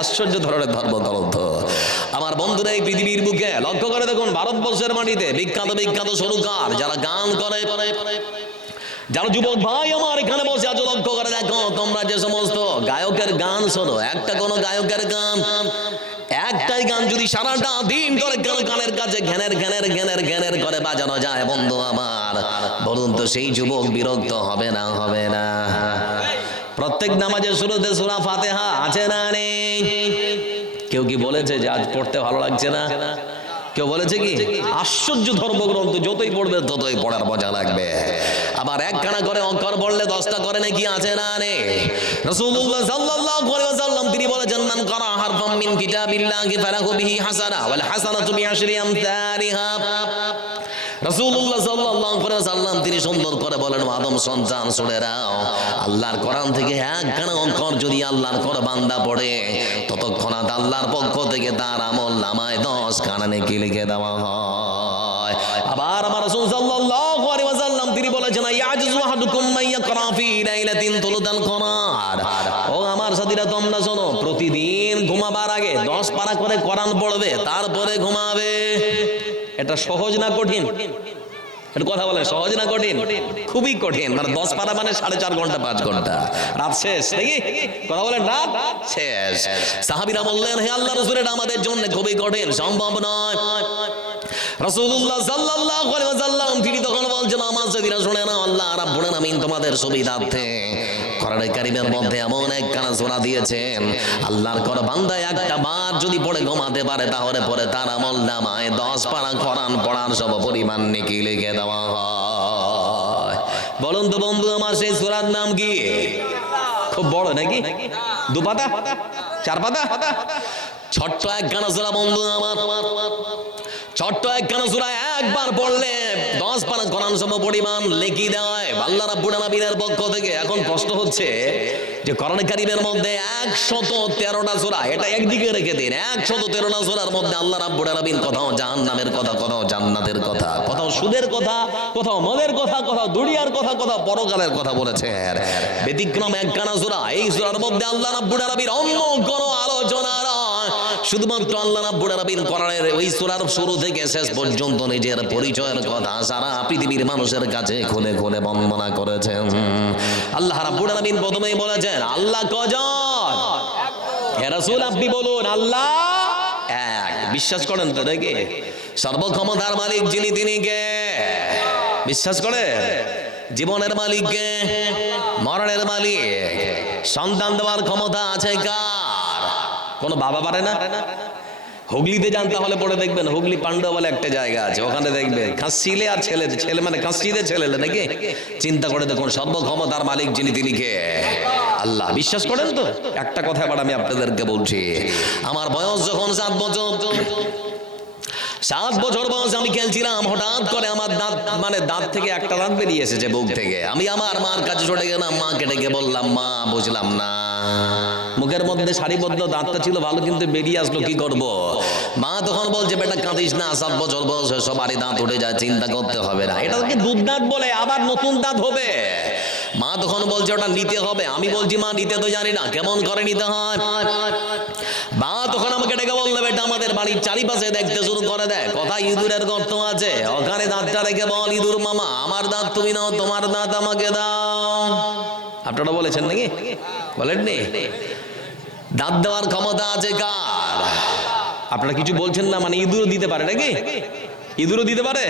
আশ্চর্য ধরনের ধর্মগ্রন্থ। আমার বন্ধুরা, এই পৃথিবীর বুকে লক্ষ্য করে দেখুন, ভারতবর্ষের মাটিতে বিখ্যাত বিখ্যাত সুরকার যারা গান করে, যারা যুবক ভাই আমার এখানে বসে আছো, লক্ষ্য করে দেখো, তোমরা যে সমস্ত গায়কের গান শোনো, একটা কোন গায়কের গান, একটাই গান যদি সারাটা দিন ধরে কানের কাছে ঘ্যানের ঘ্যানের ঘ্যানের ঘ্যানের করে বাজানো যায়, বন্ধু আমার, বলুন তো সেই যুবক বিরক্ত হবে না? হবে না? প্রত্যেক নামাজের শুরুতে সূরা ফাতিহা আছে না নেই? কেউ কি বলেছে যে আজ পড়তে ভালো লাগছে না? কেউ বলেছে কি? আশ্চর্য ধর্মগ্রন্থ, যতই পড়বে ততই পড়ার মজা লাগবে। আবার একখানা করে অক্ষর পড়লে 10টা করে নাকি আছে না নেই? রাসূলুল্লাহ সাল্লাল্লাহু আলাইহি ওয়াসাল্লাম তিনি বলেছেন, মান কারা হারফাম মিন কিতাবিল্লাহি ফালাহু বিহি হাসানা ওয়াল হাসানাতু বিআশরি আমসালিহা। রাসূলুল্লাহ সাল্লাল্লাহু আলাইহি ওয়াসাল্লাম তিনি সুন্দর করে বলেন, আদম সন্তান শুনেরাও, আল্লাহর কোরআন থেকে একখানা অক্ষর যদি আল্লাহর কোরআন বান্দা পড়ে, ততক্ষণাৎ আল্লাহর পক্ষ থেকে তার আমল নামায় 10 খানা নেকি লিখে দেওয়া হয়। আবার আমার রাসূল সাল্লাল্লাহু আলাইহি ওয়াসাল্লাম তিনি বলেছেন, ইয়াজু আহাদুকুম মাইয়াকরা ফি লাইলাতিন তুলুদাল কোরআন। ও আমার সাথীরা, তোমরা শোনো, প্রতিদিন ঘুমাবার আগে 10 পারা করে কোরআন পড়বে, তারপরে ঘুমাবে। এটা সহজ না কঠিন? এটা কথা বলে, সহজ না কঠিন? খুবই কঠিন। মানে 10 পারা মানে 4.5 ঘন্টা 5 ঘন্টা, রাত শেষ নাকি? কথা বলেন, রাত শেষ। সাহাবীরা বললেন, হে আল্লাহর রাসূল, এটা আমাদের জন্য খুবই কঠিন, সম্ভব নয়। রাসূলুল্লাহ সাল্লাল্লাহু আলাইহি ওয়াসাল্লাম তিনি তখন বলছেন, আমার সাথীরা শুনে নাও, আল্লাহ রাব্বুল আলামিন তোমাদের সুবিধার্থে কোরআনে কারীমের মধ্যে এমন একখানা সূরা দিয়েছেন, আল্লাহর কোন বান্দা একটা বার যদি পড়ে ঘুমাতে পারে, তাহলে পরে তার আমল নামায় 10 পারা কোরআন পড়ার সম পরিমাণ নেকি লিখে দেওয়া হয়। বলুন তো বন্ধু আমার, সেই সূরার নাম কি? খুব বড় নাকি? 2 পাতা 4 পাতা? ছোট্ট একখানা সূরা বন্ধু আমার, ছোট্ট একখানা সূরা একবার পড়লে 10 পারা কোরআন সম পরিমাণ নেকি দেয় আল্লাহ রাব্বুল আলামিনের পক্ষ থেকে। এখন প্রশ্ন হচ্ছে যে কোরআনে কারীমের মধ্যে 113টা সূরা, এটা একদিকে রেখে দিন, 113টা সূরার মধ্যে আল্লাহ রাব্বুল আলামিন কোথাও জাহান্নামের কথা, কোথাও জান্নাতের কথা, কোথাও সুদের কথা, কোথাও মদের কথা, কোথাও দুনিয়ার কথা, কোথাও পরকালের কথা বলেছেন। ব্যতিক্রম একখানা সূরা, এই সূরার মধ্যে আল্লাহ রাব্বুল আলামিন অন্য কোনো আলোচনা নয়, শুধুমাত্র আল্লাহ রাব্বুল আলামিন কোরআনের ওই সূরার শুরু থেকে শেষ পর্যন্ত নিজের পরিচয়ের কথা সারা পৃথিবীর মানুষের কাছে খুলে খুলে বর্ণনা করেছেন। আল্লাহ রাব্বুল আলামিন প্রথমেই বলেছেন, আল্লাহ কজন? হে রাসূল আপনি বলুন, আল্লাহ এক। বিশ্বাস করেন তো নাকি? সর্বক্ষমতার মালিক যিনি, তিনি কে? বিশ্বাস করেন? জীবনের মালিক কে? মরণের মালিক? সন্তান দেওয়ার ক্ষমতা আছে কার? কোন বাবা পারে না? হুগলিতে যান তাহলে পড়ে দেখবেন, হুগলি পান্ডা বলে একটা জায়গা আছে, ওখানে দেখবেন খাসিলে আর ছেলে, ছেলে মানে খাসিতে ছেলে নাকি? চিন্তা করে দেখুন, সর্বক্ষমতার মালিক যিনি, তিনি কে? আল্লাহ। বিশ্বাস করেন তো? একটা কথা এবার আমি আপনাদেরকে বলছি, আমার বয়স যখন 7 বছর, 7 বছর বয়স, আমি খেলছিলাম, হঠাৎ করে আমার দাঁত, মানে দাঁত থেকে একটা দাঁত বেরিয়ে এসেছে বুক থেকে। আমি আমার মার কাছে ছুটে গেলাম, মাকে ডেকে বললাম, মা বুঝলাম না, মুখের মধ্যে সারিবদ্ধ দাঁতটা ছিল ভালো, কিন্তু বেরিয়ে আসলো, কি করব? মা তখন বলছে, বেটা কাঁদিস না, 7 বছর বয়স, সবারই দাঁত উঠে যায়, চিন্তা করতে হবে না, এটা কি দুধ দাঁত বলে, আবার নতুন দাঁত হবে। মা তখন বলছে, ওটা নিতে হবে। আমি বলছি, মা নিতে তো জানি না, কেমন করে নিতে হয়? মা তখন আমাকে ডেকে বললো, বেটা আমাদের বাড়ির চারিপাশে দেখতে শুরু করে দেয়, কোথায় ইঁদুরের গর্ত আছে, ওখানে দাঁতটা রেখে বল, ইঁদুর মামা আমার দাঁত তুমি নাও, তোমার দাঁত আমাকে দাও। আপনারা বলেছেন নাকি? বলেননি? দাঁত দেওয়ার ক্ষমতা আছে কার? আপনারা কিছু বলছেন না, মানে ইঁদুরও দিতে পারে নাকি? ইঁদুরও দিতে পারে?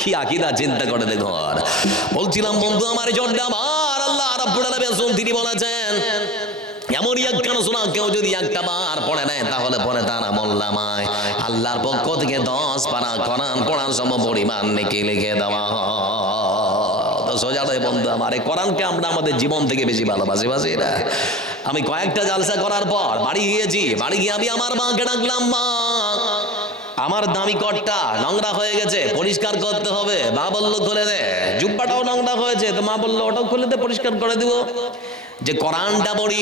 কি আকীদা, চিন্তা করে দেখুন। বলছিলাম বন্ধু আমার, জন্ডা আমার আল্লাহ রাব্বুল আলামিন তিনি বলেছেন, এমনই একখানা সূরা কেউ যদি একটা বার পড়ে নেয়, তাহলে পরে তার আমল নামায় আল্লাহর পক্ষ থেকে 10 পারা কোরআন পড়ার সম পরিমাণ নেকি লিখে দেওয়া হয়। তো সোজা নয় বন্ধু আমার, এই কোরআনকে আমরা আমাদের জীবন থেকে বেশি ভালোবাসি, বাসি না? আমি কয়েকটা জালসা করার পর বাড়ি গিয়েছি, বাড়ি গিয়ে আমি আমার মাকে ডাকলাম, মা আমার দামি কটটা নোংরা হয়ে গেছে, পরিষ্কার করতে হবে। মা বললো, খুলে দে। জুব্বাটাও নোংরা হয়েছে, তো মা বললো, ওটাও খুলে দে, পরিষ্কার করে দিব। যে কোরআনটা পড়ি,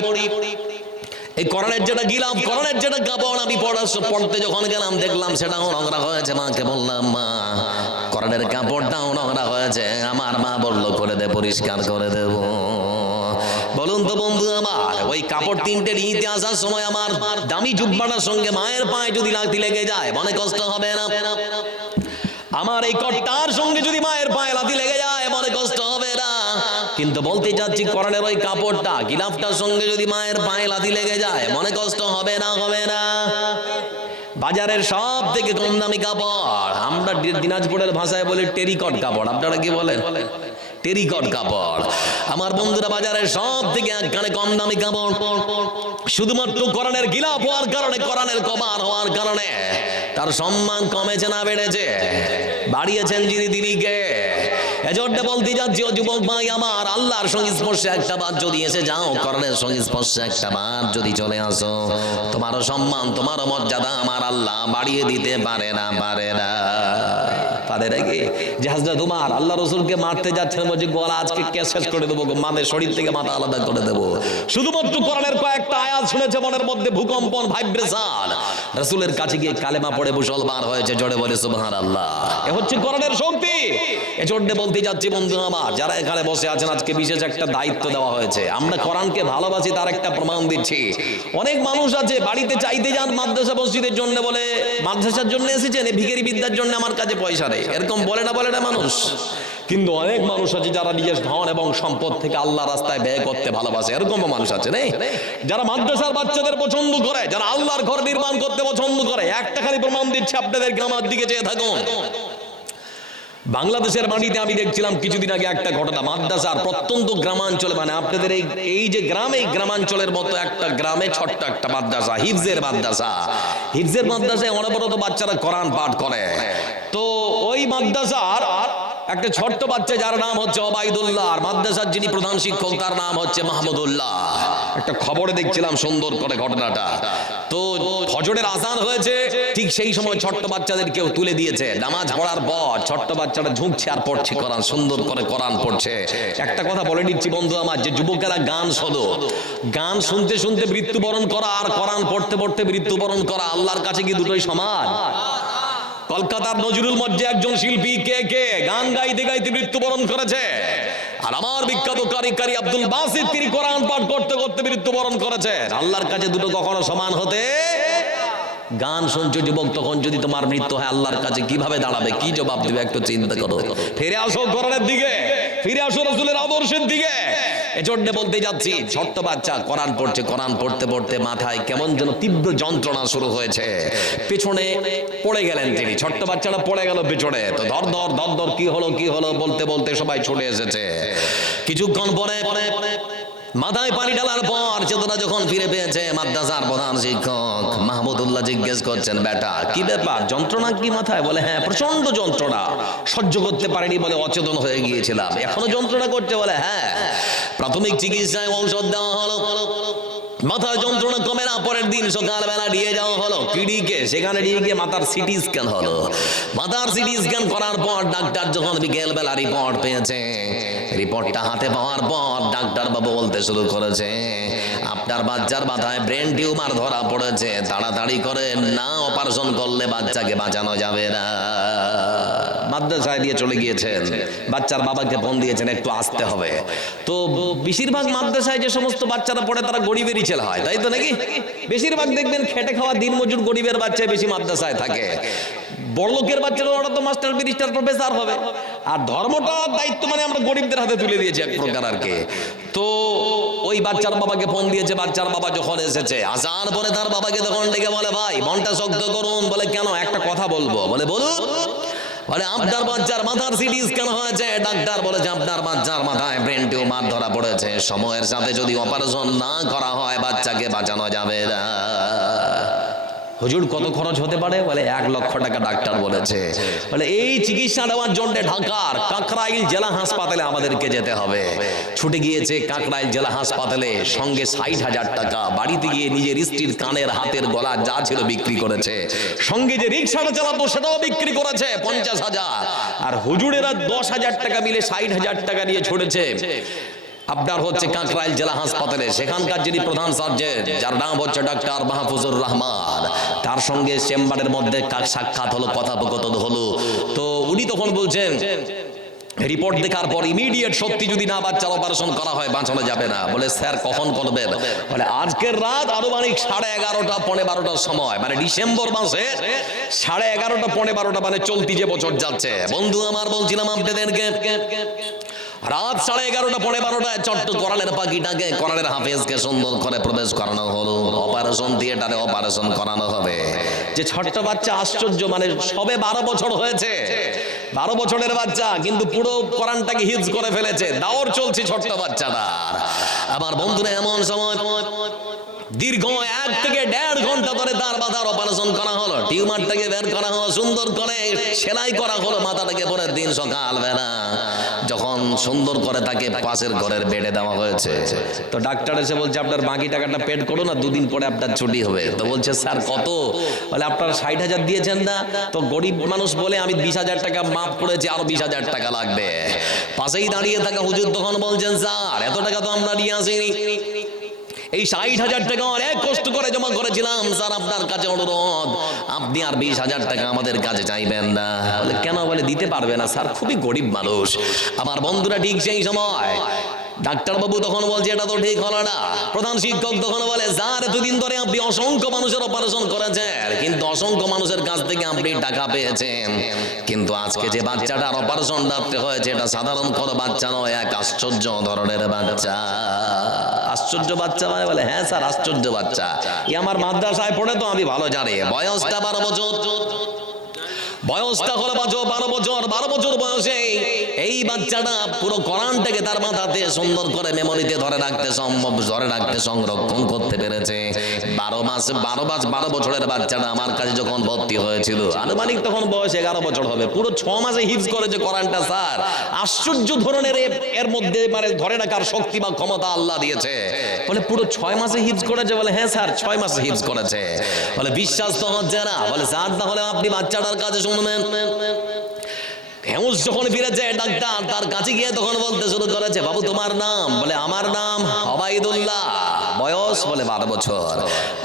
এই কোরআনের যেটা গিলাম, কোরআনের যেটা কাপড়, আমি পড়তে যখন গেলাম দেখলাম সেটাও নোংরা হয়েছে। মাকে বললাম, মা কোরআনের কাপড়টাও নোংরা হয়েছে। আমার মা বললো, খুলে দে, পরিষ্কার করে দেব। বলুন তো বন্ধু আমার, ওই ওই কাপড় তিনটে নিতে আসার সময় আমার দামি জুব্বাটার সঙ্গে মায়ের পায়ে যদি লাথি লেগে যায় মনে কষ্ট হবে না? আমার এই কট্টার সঙ্গে যদি মায়ের পায়ে লাথি লেগে যায় মনে কষ্ট হবে না? কিন্তু বলতে যাচ্ছি কোরআনের ওই কাপড়টা গিলাফটার সঙ্গে যদি মায়ের পায়ে লাথি লেগে যায় মনে কষ্ট হবে না? হবে না? বাজারের সব থেকে কম দামি কাপড়, আমরা দিনাজপুরের ভাষায় বলি টেরিকট কাপড়, আপনারা কি বলেন? টেরিকট কাপড়। আমার বন্ধুরা, বাজারের সব থেকে একখানে কম দামি কাপড়, শুধুমাত্র কোরআনের গিলাফ হওয়ার কারণে, কোরআনের কভার হওয়ার কারণে তার সম্মান কমেছে না বেড়েছে? বাড়িয়েছেন যিনি, তিনি কে? এজন্য বলতে যাচ্ছি ও যুবক ভাই আমার, আল্লাহর সংস্পর্শে একটা বার যদি এসে যাও, কোরআনের সংস্পর্শে একটা বার যদি চলে আসো, তোমারও সম্মান, তোমারও মর্যাদা আমার আল্লাহ বাড়িয়ে দিতে পারে না? পারে না? পারে নাকি? যে হাজরত উমর আল্লাহ রাসূলকে মারতে যাচ্ছেন, বলছে গলা আজকে কে শেষ করে দেবো, মানে শরীর থেকে মাথা আলাদা করে দেবো। শুধুমাত্র কোরআনের কয়েকটা আয়াত শুনেছে, মনের মধ্যে ভূকম্পন, ভাইব্রেশন, রাসূলের কাছে গিয়ে কালেমা পড়ে মুসলমান হয়েছে। জোরে বলে সুবহানাল্লাহ। এ হচ্ছে কোরআনের শক্তি। এজন্য বলতে যাচ্ছি বন্ধু আমার, যারা এখানে বসে আছেন, আজকে বিশেষ একটা দায়িত্ব দেওয়া হয়েছে। আমরা কোরআনকে ভালোবাসি তার একটা প্রমাণ দিচ্ছি। অনেক মানুষ আছে বাড়িতে চাইতে যান মাদ্রাসা মসজিদের জন্য, বলে মাদ্রাসার জন্য এসেছেন, ভিখারি বিদ্যার জন্য আমার কাছে পয়সা নেই, এরকম বলে না মানুষ? কিন্তু অনেক মানুষ আছে যারা নিজের ধন এবং সম্পদ থেকে আল্লাহ রাস্তায় ব্যয় করতে ভালোবাসে, এরকম মানুষ আছে নেই? যারা মাদ্রাসার বাচ্চাদের পছন্দ করে, যারা আল্লাহর ঘর নির্মাণ করতে পছন্দ করে। একটা খালি প্রমাণ দিচ্ছে আপনাদেরকে, আমার দিকে চেয়ে থাকুন। বাংলাদেশের মাটিতে আমি দেখছিলাম কিছুদিন আগে একটা ঘটনা, মাদ্রাসার প্রত্যন্ত গ্রামাঞ্চলে, মানে আপনাদের এই যে গ্রাম, এই গ্রামাঞ্চলের মতো একটা গ্রামে ছোট্ট একটা মাদ্রাসা, হিফজের মাদ্রাসা। হিফজের মাদ্রাসায় অনবরত বাচ্চারা কোরআন পাঠ করে। তো ওই মাদ্রাসার একটা ছোট্ট বাচ্চা যার নাম হচ্ছে ওবাইদুল্লাহ, আর মাদ্রাসার যিনি প্রধান শিক্ষক তার নাম হচ্ছে মাহমুদুল্লাহ। একটা খবরে দেখছিলাম সুন্দর করে ঘটনাটা। তো ফজরের আযান হয়েছে, ঠিক সেই সময় ছোট্ট বাচ্চাদের কেউ তুলে দিয়েছে। নামাজ পড়ার পর ছোট্ট বাচ্চাটা ঝুঁকছে আর পড়ছে কোরআন, সুন্দর করে কোরআন পড়ছে। একটা কথা বলে দিচ্ছি বন্ধু আমার, যে যুবকেরা গান শোনো, গান শুনতে শুনতে মৃত্যুবরণ করা আর কোরআন পড়তে পড়তে মৃত্যুবরণ করা, আল্লাহর কাছে কি দুটোই সমান? কলকাতার নজরুল মঞ্চে একজন শিল্পী কে গান গাইতে গাইতে মৃত্যুবরণ করেছে, আর আমার বিখ্যাত কারিগরি আব্দুল বাসিত তিনি কোরআন পাঠ করতে করতে মৃত্যুবরণ করেছেন। আল্লাহর কাছে দুটো কখনো সমান হতে? গান শুনছো যুবক, তখন যদি তোমার মৃত্যু হয় আল্লাহর কাছে কিভাবে দাঁড়াবে, কি জবাব দিবে একটু চিন্তা করো। ফিরে আসো কোরআনের দিকে, ফিরে আসো রাসূলের আদর্শের দিকে। এজন্য বলতে যাচ্ছি, ছোট্ট বাচ্চা কোরআন পড়ছে, কোরআন পড়তে পড়তে মাথায় কেমন যেন তীব্র যন্ত্রণা শুরু হয়েছে। পেছনে পড়ে গেলেন তিনি, ছোট্ট বাচ্চাটা পড়ে গেল পেছনে। তো ধর ধর কি হলো বলতে বলতে সবাই ছুটে এসেছে। কিছুক্ষণ পরে মাথায় পানি ঢালার পর চেতনা যখন ফিরে পেয়েছে, মাদ্রাসার প্রধান শিক্ষক মাহমুদুল্লাহ জিজ্ঞেস করছেন, বেটা কি ব্যাপার, যন্ত্রণা কি মাথায়? বলে হ্যাঁ, প্রচন্ড যন্ত্রণা, সহ্য করতে পারিনি বলে অচেতন হয়ে গিয়েছিলাম, এখনো যন্ত্রণা করছে? বলে হ্যাঁ। প্রাথমিক চিকিৎসায় ঔষধ দেওয়া হলো, মাথার যন্ত্রণা কমে না। পরের দিন সকালবেলা নিয়ে যাওয়া হলো ক্লিনিকে, সেখানে নিয়ে গিয়ে মাথার সিটি স্ক্যান হলো। মাথার সিটি স্ক্যান করার পর ডাক্তার যখন বিকেলবেলা রিপোর্ট পেয়েছে, রিপোর্টটা হাতে পাওয়ার পর ডাক্তার বাবু বলতে শুরু করেছে, আপনার বাচ্চার মাথায় ব্রেন টিউমার ধরা পড়েছে, তাড়াতাড়ি করে না অপারেশন করলে বাচ্চাকে বাঁচানো যাবে না। মাদ্রাসায় দিয়ে চলে গিয়েছেন, বাচ্চার বাবাকে ফোন দিয়েছেন একটু আসতে হবে। তো বেশিরভাগ মাদ্রাসায় যে সমস্ত বাচ্চারা পড়ে তারা গরিবেরই ছেলে হয়, তাই তো নাকি? বেশিরভাগ দেখবেন খেটে খাওয়া দিনমজুর গরিবের বাচ্চাই বেশি মাদ্রাসায় থাকে। বড় লোকের বাচ্চারা ওরা তো মাস্টার, ব্যারিস্টার, প্রফেসর হবে। আর ধর্মটা দায়িত্ব মানে আমরা গরিবদের হাতে তুলে দিয়েছি এক প্রকার আর কি। তো ওই বাচ্চার বাবাকে ফোন দিয়েছে, বাচ্চার বাবা যখন এসেছে, আজান পরে তার বাবাকে তখন ডেকে বলে, ভাই মনটা শক্ত করুন। বলে কেন? একটা কথা বলবো। বলে বলুন। বলে আপনার বাচ্চার মাথার সিটি স্ক্যান হয়েছে, ডাক্তার বলেছে আপনার বাচ্চার মাথায় ব্রেন টিউমার ধরা পড়েছে, সময়ের সাথে যদি অপারেশন না করা হয় বাচ্চাকে বাঁচানো যাবে না। হুজুর কত খরচ হতে পারে? বলে 1 লক্ষ টাকা ডাক্তার বলেছে। বলে এই চিকিৎসা দেওয়ার জন্য ঢাকার কাকরাইল জেলা হাসপাতালে আমাদেরকে যেতে হবে। ছুটে গিয়েছে কাকরাইল জেলা হাসপাতালে, সঙ্গে 60,000 টাকা, বাড়িতে গিয়ে নিজের স্ত্রীর কানের, হাতের, গলা যা ছিল বিক্রি করেছে, সঙ্গে যে রিক্সাটা চালাতো সেটাও বিক্রি করেছে 50,000। আর হুজুরেরা 10,000 টাকা মিলে 60,000 টাকা নিয়ে ছুটেছে আপনার হচ্ছে কাকরাইল জেলা হাসপাতালে। সেখানকার যিনি প্রধান সার্জন, যার নাম হচ্ছে ডাক্তার মাহফুজুর রহমান, তার সঙ্গে চেম্বারের মধ্যে সাক্ষাৎ হলো, কথোপকথন হলো। তো উনি তখন বলছেন, রিপোর্ট দেখার পর ইমিডিয়েট সত্যি যদি না বাচ্চার অপারেশন করা হয় বাঁচানো যাবে না। বলে স্যার কখন করবেন? বলে আজকের রাত আনুমানিক 11:30 পৌনে 12টার সময়, মানে ডিসেম্বর মাসে 11:30 পৌনে 12টা, মানে চলতি যে বছর যাচ্ছে। বন্ধু আমার বলছিলাম আপনাদেরকে, রাত 11:30 পৌনে 12টায় চট্ট কোরানের পাখিটাকে, কোরানের হাফেজকে সুন্দর করে প্রবেশ করানো হলো। অপারেশন থিয়েটারে অপারেশন করানো হবে। যে ছোট্ট বাচ্চা আশ্চর্য, মানে সবে 12 বছর হয়েছে, 12 বছরের বাচ্চা, কিন্তু পুরো কোরআনটাকে হিফজ করে ফেলেছে। দাওর চলছে ছোট্ট বাচ্চাটা। আবার বন্ধুরা এমন সময় দীর্ঘ 1 থেকে 1.5 ঘন্টা ধরে তার মাথার অপারেশন করা হলো, টিউমারটাকে বের করা হলো, সুন্দর করে সেলাই করা হলো মাথাটাকে। পরের দিন সকালবেলা যখন সুন্দর করে তাকে পাশের ঘরের বেডে দেওয়া হয়েছে, তো ডাক্তার এসে বলছে আপনার বাকি টাকাটা পেড করুন না, 2 দিন পরে আপনার ছুটি হবে। তো বলছে স্যার কত? বলে আপনারা 60,000 দিয়েছেন না, তো গরিব মানুষ বলে আমি 20,000 টাকা মাফ করেছি, আরো 20,000 টাকা লাগবে। পাশেই দাঁড়িয়ে থাকা হুজুর তখন বলছেন স্যার এত টাকা তো আমরা নিয়ে আসিনি, এই 60,000 টাকা অনেক কষ্ট করে জমা করেছিলাম, স্যার আপনার কাছে অনুরোধ আপনি আর 20,000 টাকা আমাদের কাছে চাইবেন না। বলে কেন? বলে দিতে পারবে না স্যার, খুবই গরিব মানুষ। আমার বন্ধুরা ঠিক সেই সময় ডাক্তারবাবু তখন বলছে এটা তো ঠিক হলো না। প্রধান শিক্ষক তখন বলে স্যার এতদিন ধরে আপনি অসংখ্য মানুষের অপারেশন করেছেন, কিন্তু অসংখ্য মানুষের কাছ থেকে আপনি টাকা পেয়েছেন, কিন্তু আজকে যে বাচ্চাটার অপারেশন রাখতে হয়েছে এটা সাধারণ কোনো বাচ্চা নয়, এক আশ্চর্য ধরনের বাচ্চা। আশ্চর্য বাচ্চা মানে? বলে হ্যাঁ স্যার আশ্চর্য বাচ্চা, ই আমার মাদ্রাসায় পড়ে তো আমি ভালো জানি। বয়সটা 12 বছর, বয়সটা হলো 12 বছর। 12 বছর বয়সে এই বাচ্চাটা পুরো কোরআনটাকে তার মাথাতে সুন্দর করে মেমোরিতে ধরে রাখতে সম্ভব, ধরে রাখতে সংরক্ষণ করতে পেরেছে। 12 বছরের বাচ্চাটা আমার কাছে যখন ভর্তি হয়েছিল আনুমানিক তখন বয়স 11 বছর হবে, পুরো 6 মাসে হিফজ করেছে কোরআনটা। স্যার আশ্চর্য ধরনের এর মধ্যে মানে ধরে রাখার শক্তি বা ক্ষমতা আল্লাহ দিয়েছে। বলে পুরো 6 মাসে হিফজ করেছে? বলে হ্যাঁ স্যার 6 মাসে হিফজ করেছে। বলে বিশ্বাস তো হচ্ছে না। বলে স্যার তাহলে আপনি বাচ্চাটার কাছে শুনবেন। হেমস যখন ফিরে যায় ডাক্তার তার কাছে গিয়ে তখন বলতে শুরু করেছে বাবু তোমার নাম? বলে আমার নাম ওবাইদুল্লাহ। বয়স? বলে 12 বছর।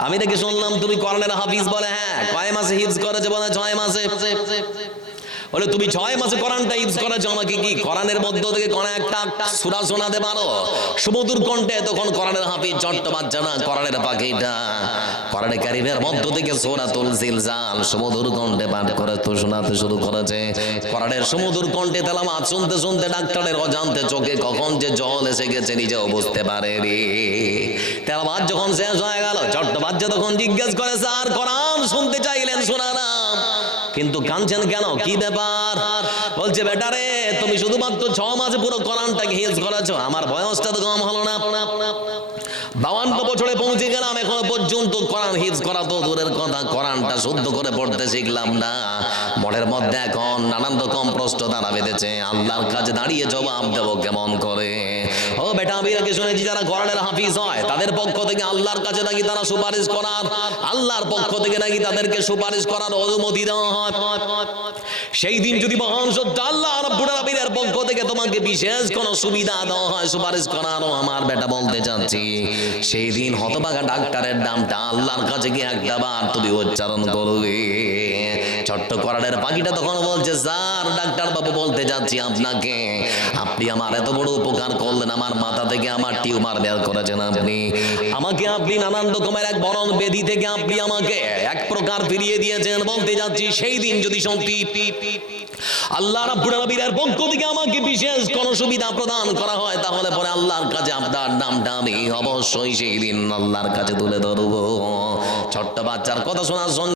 আমি দেখে শুনলাম তুমি কোরআনের হাফিজ? বলে হ্যাঁ। কয় মাসে হিফজ করেছে? বলে 6 মাসে। বলে তুমি 6 মাসে কোরআনটা হিফজ করেছো, আমাকে কি কোরআনের মধ্য থেকে কোন একটা সূরা শোনাতে পারো সুমধুর কণ্ঠে? তখন কোরআনের হাফিজ ছোট্ট বাচ্চা না, কোরআনের পাখিটা কোরআনে কারীমের মধ্য থেকে সূরাতুল জিলজাল সুমধুর কণ্ঠে পাঠ করে তো শোনাতে শুরু করেছে। কোরআনের সুমধুর কণ্ঠে তেলাওয়াত শুনতে শুনতে ডাক্তারের অজান্তে চোখে কখন যে জল এসে গেছে নিজেও বুঝতে পারেনি। তেলাওয়াত যখন শেষ হয়ে গেল ছোট্ট বাচ্চা তখন জিজ্ঞেস করে স্যার কোরআন শুনতে চাইলেন শোনালাম, কিন্তু কাঁদছেন কেন? কি ব্যাপার? বলছে বেটারে তুমি শুধুমাত্র 6 মাসে পুরো কোরআনটাকে হিফজ করেছো, আমার বয়সটা তো কম হলো না। 52 বছরে পৌঁছে গেলাম, এখনো পর্যন্ত কোরআন হিফজ করা তো দূরের কথা, কোরআনটা শুদ্ধ করে পড়তে শিখলাম না। মনের মধ্যে এখন নানান রকম প্রশ্ন দাঁড়া বেঁধেছে, আল্লাহর কাছে দাঁড়িয়ে জবাব দেব কেমন করে? ও বেটা আমি আগে শুনেছি যারা কোরআনের হাফিজ হয় তাদের পক্ষ থেকে আল্লাহর কাছে নাকি তারা সুপারিশ করার, আল্লাহর পক্ষ থেকে নাকি তাদেরকে সুপারিশ করার অনুমতি দেওয়া হয়। সেই দিন যদি মহান সত্য আল্লাহ রাব্বুল আলামিনের পক্ষ থেকে তোমাকে বিশেষ কোন সুবিধা দেওয়া হয় সুপারিশ করারও, আমার বেটা বলতে চাচ্ছি সেই দিন হতভাগা ডাক্তারের নামটা আল্লাহর কাছে গিয়ে একটা বার তুমি উচ্চারণ করবে। ছোট্ট কোরআনের পাখিটা তখন বলছে স্যার ডাক্তার বাবু বলতে যাচ্ছি আপনাকে, আপনি আমার এত বড় উপকার করলেন, আমার মাথা থেকে আমার টিউমার বের করেছেন আপনি, আমাকে আপনি নানান রকমের এক বরণ ব্যাধি থেকে আপনি আমাকে এক প্রকার ফিরিয়ে দিয়েছেন। বলতে যাচ্ছি সেই দিন যদি সত্যি আল্লাহ রাব্বুল আলামিনের পক্ষ থেকে আমাকে বিশেষ কোন সুবিধা প্রদান করা হয় তাহলে পরে আল্লাহর কাছে আপনার নামটা আমি অবশ্যই সেই দিন আল্লাহর কাছে তুলে ধরবো। ছোট্ট বাচ্চার কথা শোনার